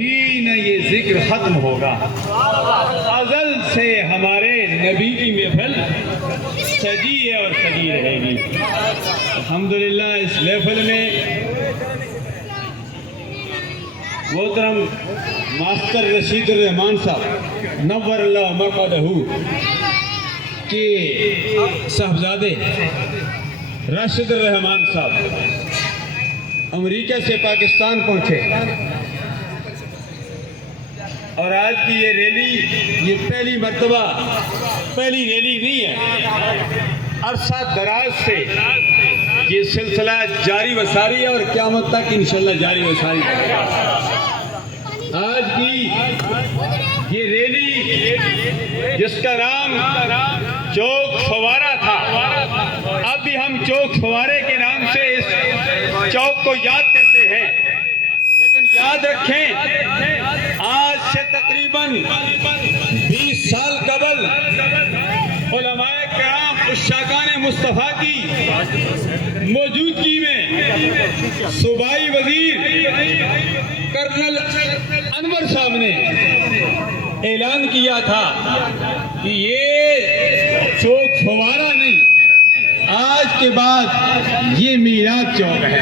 ہی نہ یہ ذکر ختم ہوگا، ازل سے ہمارے نبی کی محفل سجی ہے اور سجی رہے گی۔ الحمدللہ اس محفل میں محترم ماسٹر رشید الرحمان صاحب نور اللہ مقعدہ کے صاحبزادے راشد الرحمان صاحب امریکہ سے پاکستان پہنچے، اور آج کی یہ ریلی یہ پہلی مرتبہ پہلی ریلی نہیں ہے، عرصہ دراز سے یہ سلسلہ جاری و ساری ہے اور قیامت تک انشاءاللہ جاری و ساری ہے۔ آج کی یہ ریلی جس کا نام چوک فوارہ تھا، اب بھی ہم چوک فوارے کے نام سے اس چوک کو یاد کرتے ہیں، لیکن یاد رکھیں آج سے تقریباً 20 سال قبل علماء کرام عشاقان مصطفیٰ کی موجودگی میں صوبائی وزیر کرنل انور صاحب نے اعلان کیا تھا کہ یہ چوک فوارہ نہیں، آج کے بعد یہ میلاد چوک ہے۔